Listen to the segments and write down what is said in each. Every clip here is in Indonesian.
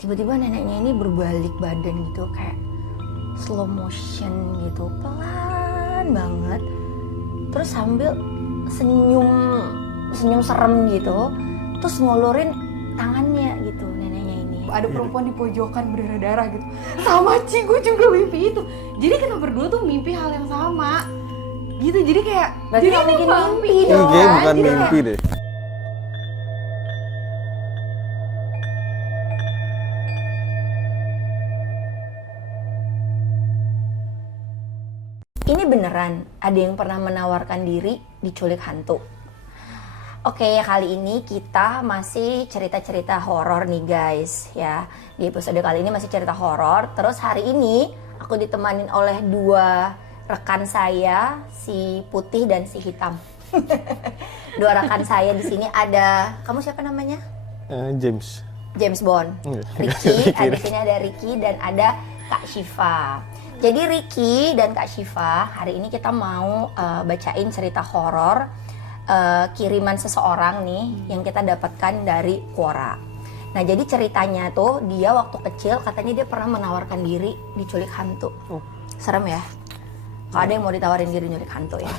tiba-tiba neneknya ini berbalik badan gitu, kayak slow motion gitu, pelan banget, terus sambil senyum serem gitu, terus ngulurin tangannya gitu neneknya ini. Ada perempuan di pojokan berdarah-darah gitu. Sama Ci, gue juga mimpi itu. Jadi kita berdua tuh mimpi hal yang sama gitu, jadi kayak berarti jadi bikin mimpi Ini dong. kayak bukan Jadi mimpi deh. Ini beneran ada yang pernah menawarkan diri diculik hantu. Oke, kali ini kita masih cerita-cerita horor nih guys ya. Di episode kali ini masih cerita horor. Terus hari ini aku ditemanin oleh dua rekan saya, si putih dan si hitam. Dua rekan saya di sini ada, kamu siapa namanya? James. James Bond. Ricky, di sini ada Ricky dan ada Kak Syifa. Jadi Ricky dan Kak Syifa, hari ini kita mau bacain cerita horor kiriman seseorang nih yang kita dapatkan dari Quora. Nah, jadi ceritanya tuh dia waktu kecil katanya dia pernah menawarkan diri diculik hantu. Serem ya? Kalau ada yang mau ditawarin diri nyulik hantu ya.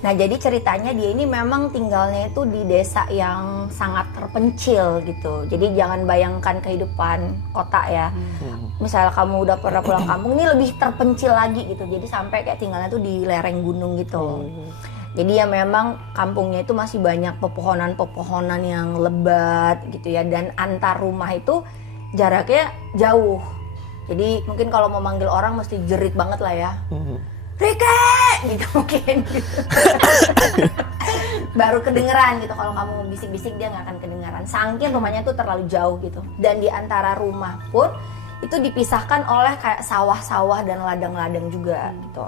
Nah, jadi ceritanya dia ini memang tinggalnya itu di desa yang sangat terpencil gitu. Jadi jangan bayangkan kehidupan kota ya. Misal kamu udah pernah pulang kampung, ini lebih terpencil lagi gitu. Jadi sampai kayak tinggalnya tuh di lereng gunung gitu. Jadi ya memang kampungnya itu masih banyak pepohonan-pepohonan yang lebat gitu ya. Dan antar rumah itu jaraknya jauh. Jadi mungkin kalau mau manggil orang mesti jerit banget lah ya. Rike! Gitu mungkin gitu. Baru kedengeran gitu, kalau kamu bisik-bisik dia nggak akan kedengeran. Saking rumahnya tuh terlalu jauh gitu. Dan di antara rumah pun itu dipisahkan oleh kayak sawah-sawah dan ladang-ladang juga gitu.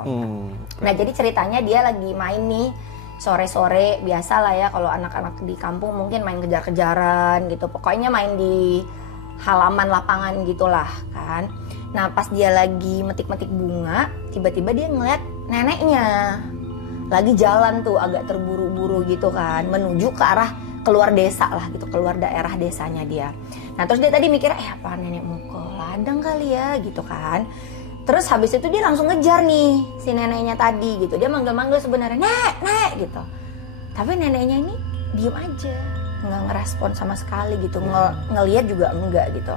Nah, jadi ceritanya dia lagi main nih sore-sore, biasa lah ya kalau anak-anak di kampung mungkin main kejar-kejaran gitu. Pokoknya main di halaman lapangan gitulah kan. Nah, pas dia lagi metik-metik bunga, tiba-tiba dia ngeliat neneknya lagi jalan tuh agak terburu-buru gitu kan, menuju ke arah keluar desa lah gitu, keluar daerah desanya dia. Nah, terus dia tadi mikir, apa nenek mau ke ladang kali ya gitu kan. Terus habis itu dia langsung ngejar nih si neneknya tadi gitu. Dia manggil-manggil sebenarnya, nek gitu. Tapi neneknya ini diem aja, nggak ngerespon sama sekali gitu, ngelihat juga enggak gitu.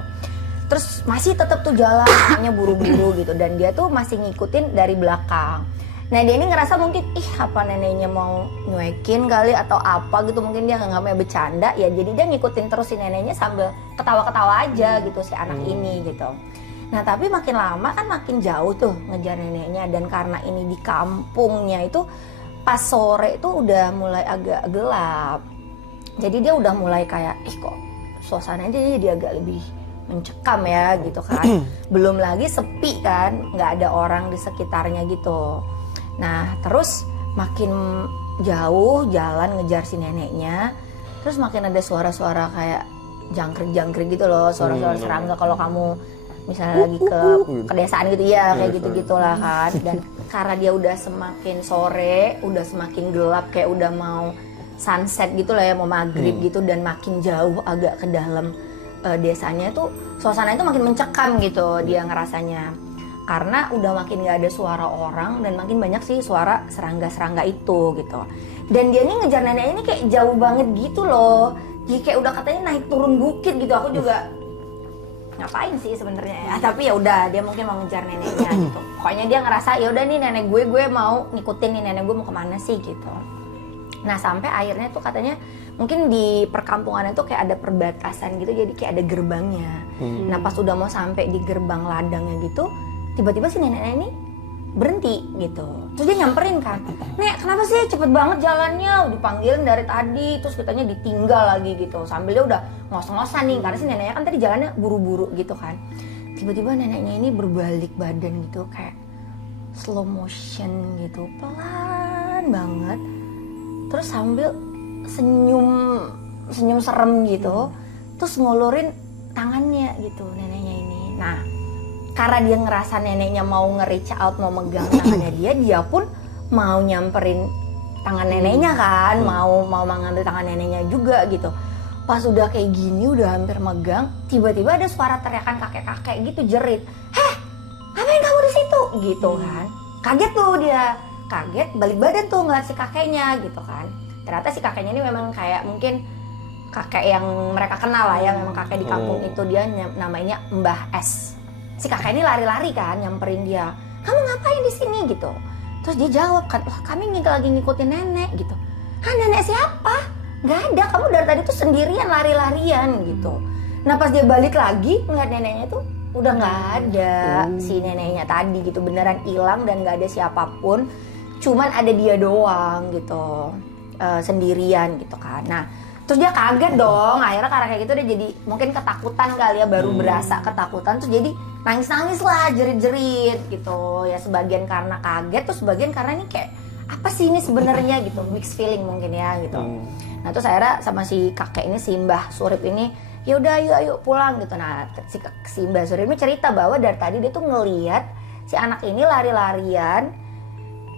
Terus masih tetap tuh jalan, hanya buru-buru gitu, dan dia tuh masih ngikutin dari belakang. Nah, dia ini ngerasa mungkin apa neneknya mau nyuekin kali atau apa gitu, mungkin dia nggak mau bercanda ya, jadi dia ngikutin terus si neneknya sambil ketawa-ketawa aja gitu si anak ini gitu. Nah, tapi makin lama kan makin jauh tuh ngejar neneknya, dan karena ini di kampungnya itu pas sore itu udah mulai agak gelap. Jadi dia udah mulai kayak kok suasananya jadi agak lebih mencekam ya gitu kan. Belum lagi sepi kan, nggak ada orang di sekitarnya gitu. Nah, terus makin jauh jalan ngejar si neneknya, terus makin ada suara-suara kayak jangkrik-jangkrik gitu loh, suara-suara serangga kalau kamu misalnya lagi ke pedesaan gitu ya, kayak gitu-gitulah kan. Dan karena dia udah semakin sore, udah semakin gelap, kayak udah mau sunset gitu lah ya, mau maghrib gitu, dan makin jauh agak ke dalam desanya tuh suasana itu makin mencekam gitu dia ngerasanya, karena udah makin gak ada suara orang dan makin banyak sih suara serangga-serangga itu gitu. Dan dia ini ngejar neneknya ini kayak jauh banget gitu loh, jadi kayak udah katanya naik turun bukit gitu. Aku juga ngapain sih sebenarnya ya, tapi ya udah dia mungkin mau ngejar neneknya gitu. Pokoknya dia ngerasa ya udah nih nenek gue mau ngikutin nih nenek gue mau kemana sih gitu. Nah, sampai akhirnya tuh katanya mungkin di perkampungan itu kayak ada perbatasan gitu, jadi kayak ada gerbangnya. Nah, pas udah mau sampai di gerbang ladangnya gitu, tiba-tiba si nenek ini berhenti gitu. Terus dia nyamperin kan, "Nek, kenapa sih cepet banget jalannya? Udah dipanggilin dari tadi." Terus katanya ditinggal lagi gitu, sambil dia udah ngos-ngosan nih, karena si neneknya kan tadi jalannya buru-buru gitu kan. Tiba-tiba neneknya ini berbalik badan gitu, kayak slow motion gitu, pelan banget. Terus sambil senyum serem gitu, terus ngulurin tangannya gitu neneknya ini. Nah, karena dia ngerasa neneknya mau nge-reach out, mau megang tangannya dia pun mau nyamperin tangan neneknya kan, mau mengambil tangan neneknya juga gitu. Pas udah kayak gini, udah hampir megang, tiba-tiba ada suara teriakan kakek-kakek gitu, jerit, "Heh, ngapain kamu di situ?" gitu kan. Kaget tuh dia, kaget balik badan tuh ngeliat si kakeknya gitu kan. Ternyata si kakeknya ini memang kayak mungkin kakek yang mereka kenal lah ya, memang kakek di kampung itu, dia namanya Mbah S. Si kakek ini lari-lari kan, nyamperin dia, "Kamu ngapain di sini?" gitu. Terus dia jawab kan, "Wah, kami lagi ngikutin nenek," gitu. "Hah, nenek siapa?" "Nggak ada, kamu dari tadi tuh sendirian lari-larian," gitu. Nah pas dia balik lagi ngeliat neneknya tuh udah nggak ada si neneknya tadi gitu, beneran hilang dan nggak ada siapapun, cuman ada dia doang gitu, sendirian gitu kan. Nah terus dia kaget dong, akhirnya karena kayak gitu dia jadi mungkin ketakutan kali ya, baru berasa ketakutan, terus jadi nangis-nangis lah, jerit-jerit gitu ya, sebagian karena kaget, terus sebagian karena ini kayak apa sih ini sebenarnya gitu, mixed feeling mungkin ya gitu. Nah terus akhirnya sama si kakek ini, si Mbah Surip ini, ya udah ayo pulang gitu. Nah si Mbah Surip ini cerita bahwa dari tadi dia tuh ngelihat si anak ini lari-larian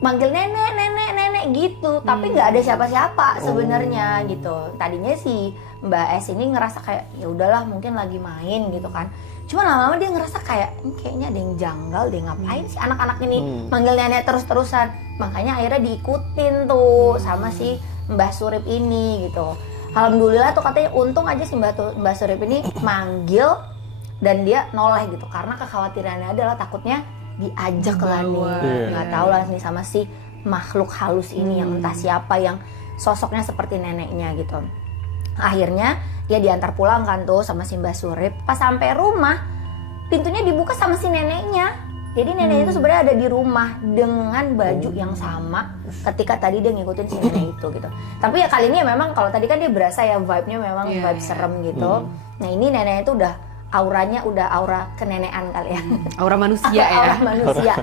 manggil nenek gitu, tapi nggak ada siapa-siapa sebenarnya gitu. Tadinya si Mbak S ini ngerasa kayak ya udahlah mungkin lagi main gitu kan. Cuma lama-lama dia ngerasa kayak kayaknya ada yang janggal deh, ngapain sih anak-anak ini manggil nenek terus-terusan. Makanya akhirnya diikutin tuh sama si Mbah Surip ini gitu. Alhamdulillah tuh katanya untung aja si Mbah Surip ini manggil dan dia noleh gitu, karena kekhawatirannya adalah takutnya diajak lah nih, nggak tahu lah nih sama si makhluk halus ini yang entah siapa, yang sosoknya seperti neneknya gitu. Akhirnya dia diantar pulang kan tuh sama si Mbah Surip. Pas sampai rumah pintunya dibuka sama si neneknya. Jadi neneknya itu sebenarnya ada di rumah dengan baju yang sama ketika tadi dia ngikutin si nenek itu gitu. Tapi ya kali ini memang kalau tadi kan dia berasa ya vibe-nya memang vibe serem gitu. Nah ini neneknya itu udah auranya udah aura kenenekan kali ya. Aura manusia ya. Aura manusia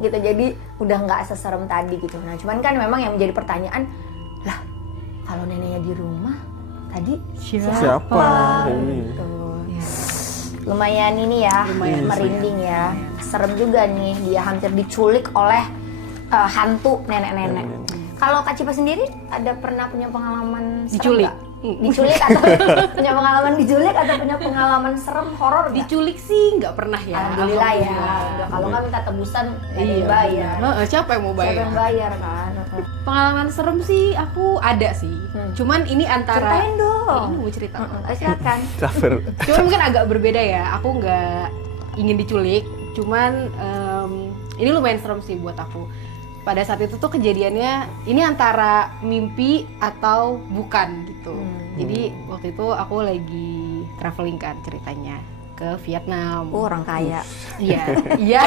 gitu. Jadi udah nggak seserem tadi gitu. Nah cuman kan memang yang menjadi pertanyaan, lah kalau neneknya di rumah tadi siapa? Gitu. Lumayan ini ya, merinding ya. Serem juga nih, dia hampir diculik oleh hantu nenek-nenek. Kalau Kak Cipa sendiri ada pernah punya pengalaman serem nggak? Diculik atau punya pengalaman diculik atau punya pengalaman serem horor nggak? Diculik sih nggak pernah ya. Alhamdulillah ya. Kalau nggak minta tebusan nggak bayar. Siapa yang mau bayar? Siapa yang bayar kan? Pengalaman serem sih aku ada sih. Cuman ini antara ceritain dong. Ini mau cerita. Silakan. Cuman mungkin agak berbeda ya. Aku nggak ingin diculik. Cuman ini lumayan serem sih buat aku. Pada saat itu tuh kejadiannya ini antara mimpi atau bukan gitu. Jadi waktu itu aku lagi traveling kan ceritanya ke Vietnam. Orang kaya. Iya.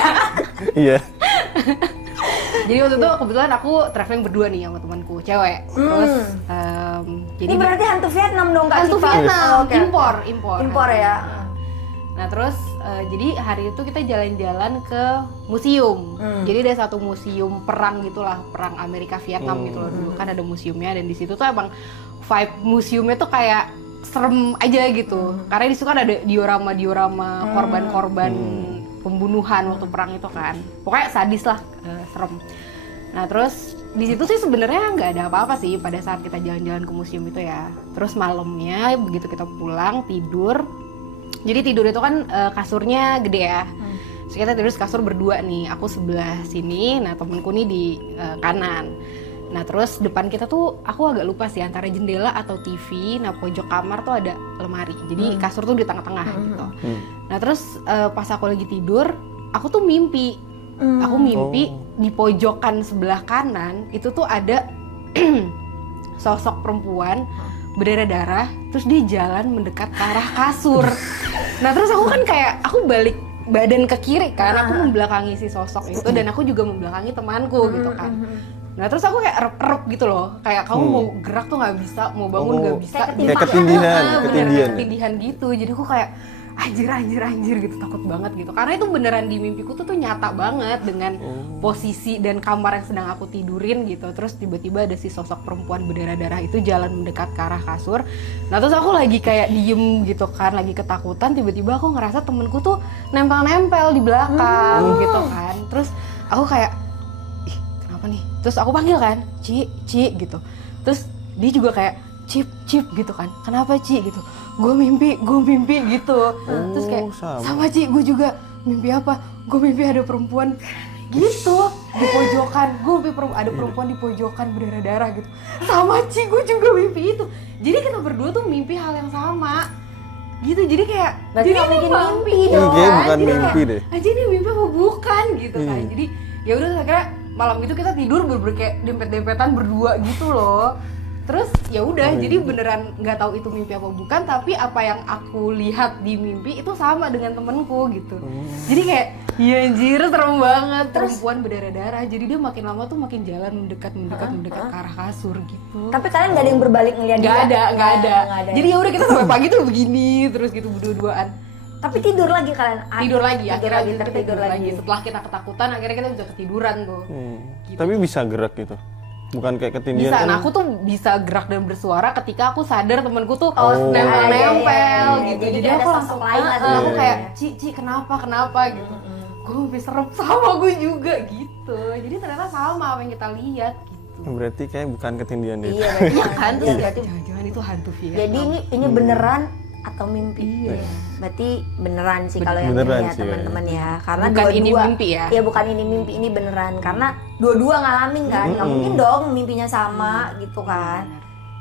Jadi waktu itu kebetulan aku traveling berdua nih sama temanku cewek. Terus jadi ini berarti hantu Vietnam dong Kak hantu Cipa. Vietnam, impor ya. Nah terus jadi hari itu kita jalan-jalan ke museum. Jadi ada satu museum perang gitulah, perang Amerika Vietnam gitu loh dulu kan ada museumnya, dan di situ tuh emang vibe museumnya tuh kayak serem aja gitu. Karena di situ kan ada diorama korban-korban pembunuhan waktu perang itu kan. Pokoknya sadis lah, serem. Nah terus di situ sih sebenarnya nggak ada apa-apa sih pada saat kita jalan-jalan ke museum itu ya. Terus malamnya begitu kita pulang tidur. Jadi tidur itu kan kasurnya gede ya. Terus kita tidur kasur berdua nih. Aku sebelah sini, nah temenku nih di kanan. Nah terus depan kita tuh aku agak lupa sih antara jendela atau TV. Nah pojok kamar tuh ada lemari. Jadi kasur tuh di tengah-tengah gitu. Nah terus pas aku lagi tidur, aku tuh mimpi. Aku mimpi di pojokan sebelah kanan itu tuh ada sosok perempuan berdarah-darah, terus dia jalan mendekat ke arah kasur. Nah terus aku kan kayak, aku balik badan ke kiri kan, aku membelakangi si sosok itu, dan aku juga membelakangi temanku gitu kan. Nah terus aku kayak erep-erep gitu loh, kayak kamu mau gerak tuh nggak bisa, mau bangun nggak bisa. Kayak ketindihan. Ketindihan gitu, jadi aku kayak anjir gitu, takut banget gitu. Karena itu beneran di mimpiku tuh nyata banget dengan posisi dan kamar yang sedang aku tidurin gitu. Terus tiba-tiba ada si sosok perempuan berdarah-darah itu jalan mendekat ke arah kasur. Nah terus aku lagi kayak diem gitu kan, lagi ketakutan, tiba-tiba aku ngerasa temenku tuh nempel-nempel di belakang gitu kan. Terus aku kayak, ih kenapa nih? Terus aku panggil kan, Ci gitu. Terus dia juga kayak, Cip gitu kan, kenapa Ci gitu, gue mimpi gitu. Terus kayak sama Ci, gue juga mimpi apa, gue mimpi ada perempuan gitu di pojokan, gue mimpi ada perempuan di pojokan berdarah-darah gitu. Sama Ci, gue juga mimpi itu. Jadi kita berdua tuh mimpi hal yang sama gitu. Jadi kayak berarti jadi nggak mungkin mimpi Iya, dong. kayaknya bukan Jadi mimpi kayak, deh. Aja ini mimpi apa bukan gitu kan. Jadi ya udah akhirnya malam itu kita tidur bener-bener kayak dempet-dempetan berdua gitu loh. Terus ya udah, jadi beneran nggak tahu itu mimpi apa bukan, tapi apa yang aku lihat di mimpi itu sama dengan temenku gitu. Jadi kayak, ya anjir serem banget, perempuan berdarah-darah. Jadi dia makin lama tuh makin jalan mendekat ke arah kasur gitu. Tapi kalian nggak ada yang berbalik ngeliat Nggak dia? ada. Nggak ada. Jadi ya udah kita sampai pagi tuh begini terus gitu berdua-duaan. Tapi tidur lagi kalian? Tidur lagi, akhirnya lagi, kita tidur lagi. Setelah kita ketakutan, akhirnya kita bisa ketiduran tuh. Gitu. Tapi bisa gerak gitu. Bukan kayak ketindihan Bisa, kan. nah aku tuh bisa gerak dan bersuara ketika aku sadar temanku tuh iya. nempel-nempel gitu. Jadi Jadi ada aku sosok langsung lain lah tuh. aku kayak, Ci kenapa gitu. Gue lebih serem sama gue juga gitu. Jadi ternyata sama apa yang kita lihat gitu. Berarti kayak bukan ketindihan deh. Iya, berarti Iya kan, terus berarti jangan-jangan itu hantu Vietnam. jadi ini beneran atau mimpi? Iya. Berarti beneran sih kalau yang Beneran ini ya sih, teman-teman ya. Karena Bukan dua-dua ini mimpi ya? Iya, bukan ini mimpi, ini beneran. Karena dua-dua ngalamin kan. Nggak mungkin dong mimpinya sama gitu kan.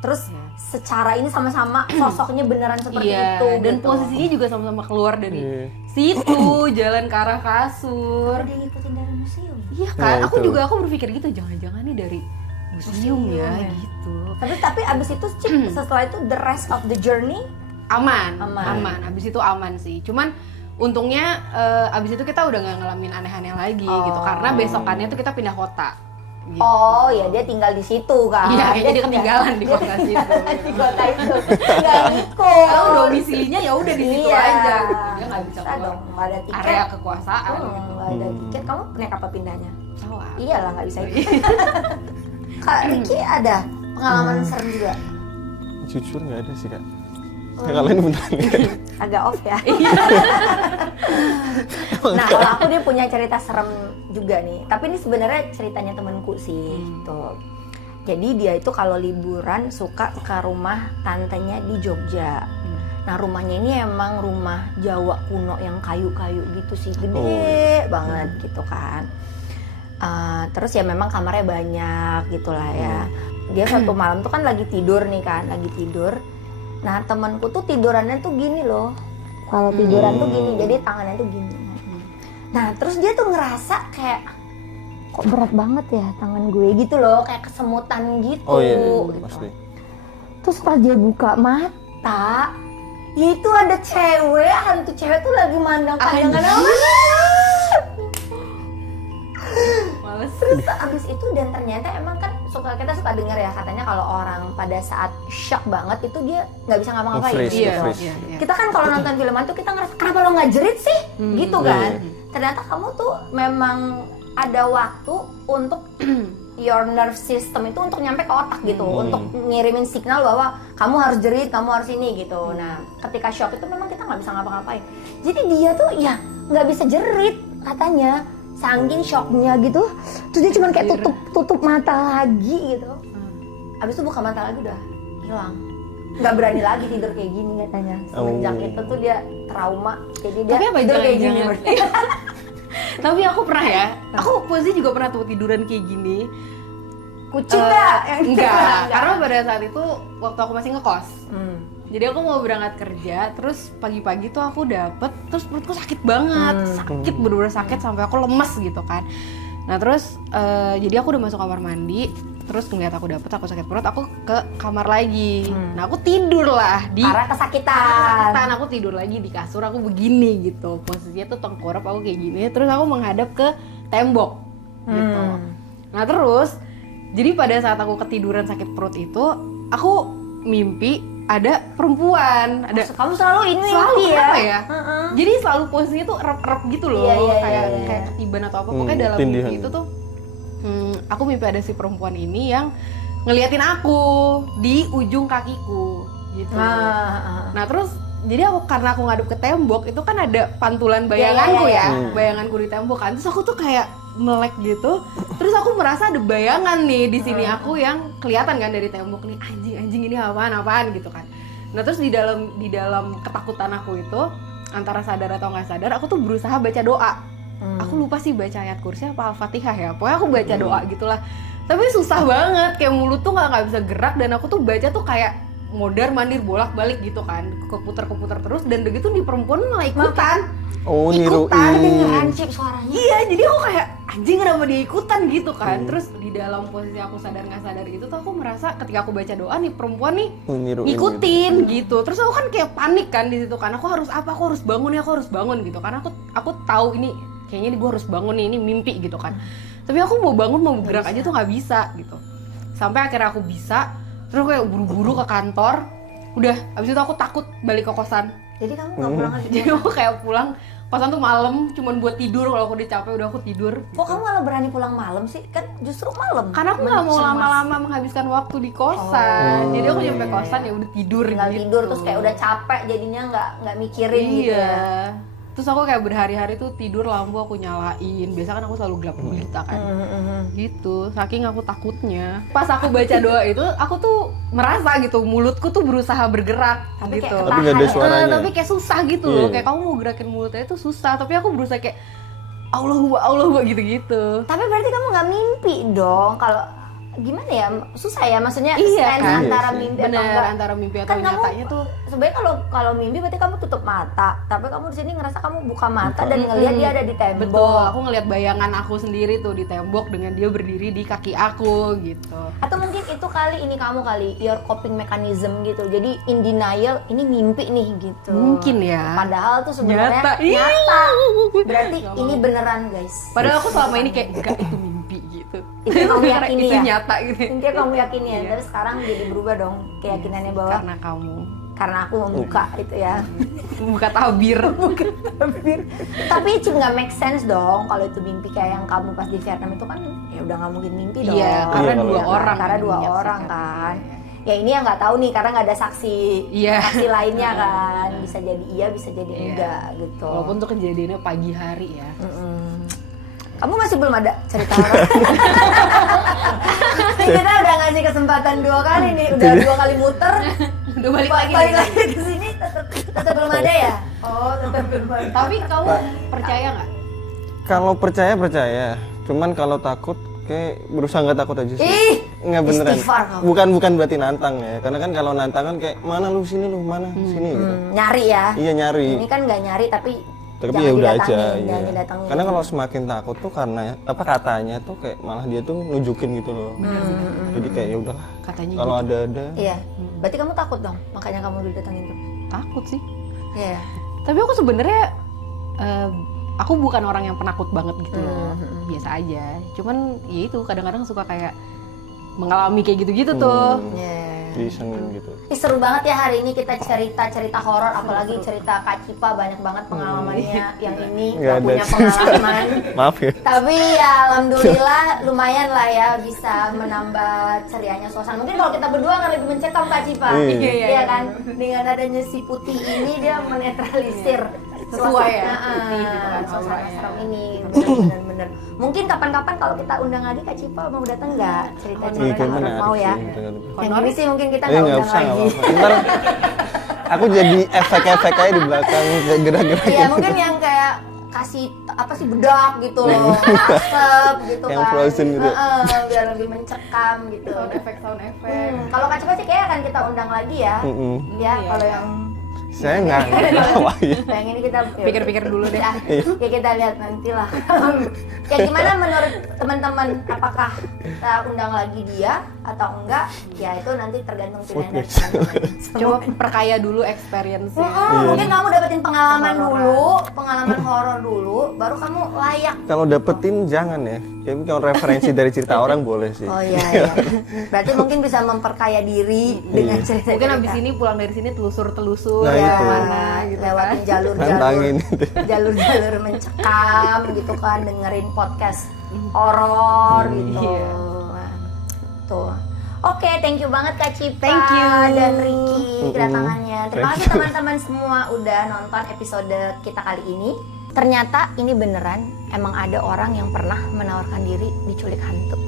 Terus secara ini sama-sama sosoknya beneran seperti Iya, itu. dan gitu. posisinya juga sama-sama keluar dari Iya. situ, jalan ke arah kasur. Oh, dia ngikutin dari museum. Iya kan, Nah, aku itu. berpikir gitu, jangan-jangan nih dari museum ya gitu. Tapi abis itu Cip, setelah itu the rest of the journey Aman. Aman. Abis itu aman sih. Cuman untungnya abis itu kita udah nggak ngalamin aneh-aneh lagi gitu, karena besokannya tuh kita pindah kota. Gitu. Oh ya, dia tinggal di situ kan. Iya, kayaknya dia ketinggalan di kota situ. Di kota itu. Nggak ngikut. Kalau domisilinya ya udah di situ Iya. aja. Dia nggak bisa Bisa keluar dong, nggak ada tiket. area kekuasaan. Nggak ada tiket. Kamu naik apa pindahnya? Pesawat. Iyalah, nggak bisa. Kak Ricky ada pengalaman serem juga? Jujur nggak ada sih kak. Kalian beneran nggak? Agak off ya. Iya. Nah, kalau aku dia punya cerita serem juga nih. Tapi ini sebenarnya ceritanya temanku sih. Gitu. Jadi dia itu kalau liburan suka ke rumah tantenya di Jogja. Nah, rumahnya ini emang rumah Jawa kuno yang kayu-kayu gitu sih, gede banget gitu kan. Terus ya memang kamarnya banyak gitulah ya. Dia suatu malam tuh kan lagi tidur nih kan, lagi tidur. Nah, temanku tuh tidurannya tuh gini loh. Kalau tiduran tuh gini, jadi tangannya tuh gini. Nah, terus dia tuh ngerasa kayak kok berat banget ya tangan gue gitu loh, kayak kesemutan gitu. Oh iya, gitu. pasti. Terus pas dia buka mata, ya itu ada cewek, hantu cewek tuh lagi mandang pandangan apa? Males. Terus abis itu dan ternyata emang kan kita suka dengar ya katanya kalau orang pada saat shock banget itu dia nggak bisa ngapa-ngapain Freeze, gitu. freeze. Iya. Kita kan kalau nonton filman tuh kita ngerasa kenapa lo nggak jerit sih gitu kan. Ternyata kamu tuh memang ada waktu untuk your nerve system itu untuk nyampe ke otak gitu, untuk ngirimin signal bahwa kamu harus jerit, kamu harus ini gitu. Nah, ketika shock itu memang kita nggak bisa ngapa-ngapain. Jadi dia tuh ya nggak bisa jerit katanya, saking shocknya gitu. Terus dia cuma kayak tutup mata lagi gitu. Abis itu buka mata lagi udah hilang. Nggak berani lagi tidur kayak gini katanya. Semenjak itu tuh dia trauma. Jadi dia Tapi apa tidur kayak gini. jangan-jangan Tapi aku pernah ya, aku posisi juga pernah tuh tiduran kayak gini. Kucing nggak? Enggak, karena pada saat itu waktu aku masih ngekos. Hmm. Jadi aku mau berangkat kerja, terus pagi-pagi tuh aku dapet, terus perutku sakit banget, sakit bener-bener sakit sampai aku lemes gitu kan. Nah terus jadi aku udah masuk kamar mandi, terus ngeliat aku dapet, aku sakit perut, aku ke kamar lagi. Nah aku tidur lah di Karena kesakitan. aku tidur lagi di kasur, aku begini gitu, posisinya tuh tengkurap aku kayak gini, terus aku menghadap ke tembok gitu. Nah terus jadi pada saat aku ketiduran sakit perut itu, aku mimpi ada perempuan, ada Kamu selalu ini selalu mimpi kenapa ya? Heeh. Jadi selalu posisinya tuh rep-rep gitu loh, Iya, kayak iya. kayak ketiban atau apa. Pokoknya dalam tindihan. mimpi itu tuh aku mimpi ada si perempuan ini yang ngeliatin aku di ujung kakiku gitu. Nah terus jadi karena aku ngadep ke tembok itu kan ada pantulan bayanganku Iya. bayanganku di tembok kan. Terus aku tuh kayak melek gitu. Terus aku merasa ada bayangan nih di sini aku yang kelihatan kan dari tembok nih, anjing anjing ini apaan gitu kan. Nah terus di dalam ketakutan aku itu antara sadar atau nggak sadar, aku tuh berusaha baca doa. Aku lupa sih baca ayat kursi apa Al-Fatihah ya, pokoknya aku baca doa gitulah. Tapi susah banget, kayak mulut tuh nggak bisa gerak, dan aku tuh baca tuh kayak modar mandir bolak-balik gitu kan, keputar terus, dan begitu di perempuan malah ikutan. Oh, ikutan niruin. dengan suaranya. Iya, jadi aku kayak anjing kenapa dia ikutan gitu kan. Terus di dalam posisi aku sadar nggak sadar itu tuh aku merasa ketika aku baca doa nih perempuan nih Niruin ngikutin gitu. Terus aku kan kayak panik kan di situ kan. Aku harus apa? Aku harus bangun gitu. Karena aku tahu ini kayaknya gue harus bangun nih, ini mimpi gitu kan. Tapi aku mau bangun mau bergerak aja tuh nggak bisa gitu. Sampai akhirnya aku bisa. Terus kayak buru-buru ke kantor. Udah, abis itu aku takut balik ke kosan. Jadi kamu nggak pulang aja? Jadi aku kayak pulang kosan tuh malam, cuman buat tidur. Kalau aku udah capek udah aku tidur. Kok kamu malah berani pulang malam sih? Kan justru malam. Karena aku nggak mau lama-lama menghabiskan waktu di kosan. Jadi aku nyampe kosan ya udah tidur tinggal gitu. tidur terus kayak udah capek jadinya nggak mikirin gitu ya. Terus aku kayak berhari-hari tuh tidur lampu aku nyalain. Biasa kan aku selalu gelap gulita kan. Gitu, saking aku takutnya. Pas aku baca doa itu, aku tuh merasa gitu mulutku tuh berusaha bergerak Tapi gitu. kayak Tapi nggak ada suaranya. Tapi kayak susah gitu loh. Kayak kamu mau gerakin mulutnya itu susah, tapi aku berusaha kayak Allahu gitu-gitu. Tapi berarti kamu nggak mimpi dong? Kalau gimana ya, susah ya maksudnya Iya, sense kan? antara Iya sih. mimpi atau Bener, enggak. antara mimpi atau Kan kamu nyatanya tuh sebenarnya kalau mimpi berarti kamu tutup mata, tapi kamu di sini ngerasa kamu buka mata dan ngelihat dia ada di tembok. betul, aku ngelihat bayangan aku sendiri tuh di tembok dengan dia berdiri di kaki aku gitu. Atau mungkin itu kali ini kamu kali your coping mechanism gitu. Jadi in denial, ini mimpi nih gitu. Mungkin ya. Padahal tuh sebenarnya Nyata. nyata. Berarti Nggak ini mau. beneran guys. Padahal aku selama ini kayak enggak itu mimpi gitu. Itu kamu yakini itu ya? nyata gitu. Intinya kamu yakini ya, Iya. tapi sekarang jadi berubah dong keyakinannya bahwa Karena kamu karena aku membuka itu ya. membuka tabir. Tapi itu nggak make sense dong kalau itu mimpi kayak yang kamu pas di Vietnam itu kan ya udah nggak mungkin mimpi dong. Iya, karena Iya, dua kalau orang. Karena yang dua menyaksikan. orang kan. Ya ini yang nggak tahu nih karena nggak ada saksi. Iya. Saksi lainnya kan bisa jadi iya bisa jadi Iya. enggak gitu. Walaupun tuh kejadiannya pagi hari ya. Kamu masih belum ada cerita horor? Kita udah ngasih kesempatan 2 kali nih, udah 2 kali muter. Udah balik lagi. Balik lagi ke sini tetap belum ada ya? Oh, tetap belum ada. Tapi kamu percaya nggak? Kalau percaya, cuman kalau takut kayak berusaha nggak takut aja sih. Ih, Nggak beneran. istighfar kamu. Bukan berarti nantang ya. Karena kan kalau nantang kan kayak mana lu sini lu mana sini gitu. Nyari ya. Iya nyari. Ini kan nggak nyari tapi Tapi jangan ya udah didatangin, aja. jangan Iya. didatangin. Karena kalau semakin takut tuh karena apa katanya tuh kayak malah dia tuh nunjukin gitu loh. Jadi kayak ya udahlah. Katanya Kalau gitu. ada. Iya. Berarti kamu takut dong, makanya kamu didatangin tuh. Takut sih. Iya. Tapi aku sebenarnya aku bukan orang yang penakut banget gitu loh. Biasa aja. Cuman ya itu kadang-kadang suka kayak mengalami kayak gitu-gitu tuh. Iya. Disengin gitu. Ih, seru banget ya hari ini kita cerita horor, apalagi cerita Kak Cipa banyak banget pengalamannya. Yang ini Nggak nggak ada punya sih. pengalaman. Maaf ya. Tapi ya alhamdulillah lumayan lah ya bisa menambah cerianya suasana. Mungkin kalau kita berdua akan lebih mencekam Kak Cipa. Iya. Iya kan? Dengan adanya si putih ini dia menetralisir Sesuai ya, suasana, putih gitu kan, suasana auranya. serem ini bener-bener. Mungkin kapan-kapan kalau kita undang lagi Kak Cipa mau datang nggak? Iya, Cerita-cerita kayak horor menarik mau ya? sih, gitu kan. Yang ini sih mungkin kita Eh nggak nggak undang usah, nggak lagi. apa-apa. Ntar aku jadi efek-efek aja di belakang kayak gerak-gerak. Iya mungkin yang kayak kasih apa sih bedak gitu loh, asap gitu Yang kan. frozen gitu. Biar lebih mencekam gitu. Sound effect. Kalau Kak Cipa sih kayak akan kita undang lagi ya. Mm-mm. Ya Iya. kalau yang Saya nggak ngawain. yang ini kita Pikir-pikir dulu deh. Ya, ya kita lihat nanti lah. Ya gimana menurut teman-teman, apakah kita undang lagi dia atau enggak? Ya itu nanti tergantung pilihan dari Podcast. teman-teman. Coba perkaya dulu experience-nya. Mungkin kamu dapetin pengalaman dulu, pengalaman horor dulu, baru kamu layak. Kalau dapetin jangan ya. Tapi kalau referensi dari cerita orang boleh sih. Oh iya. Berarti mungkin bisa memperkaya diri dengan cerita. Mungkin abis ini pulang dari sini telusur-telusur Nah, ya itu. kemana gitu lewatin kan. jalur-jalur Nantangin itu. jalur-jalur mencekam gitu kan, dengerin podcast horor gitu. Iya. Nah, tuh. Oke, thank you banget Kak Cipa Thank you. dan Ricky kedatangannya. Terima Thank kasih you. teman-teman semua udah nonton episode kita kali ini. Ternyata ini beneran emang ada orang yang pernah menawarkan diri diculik hantu.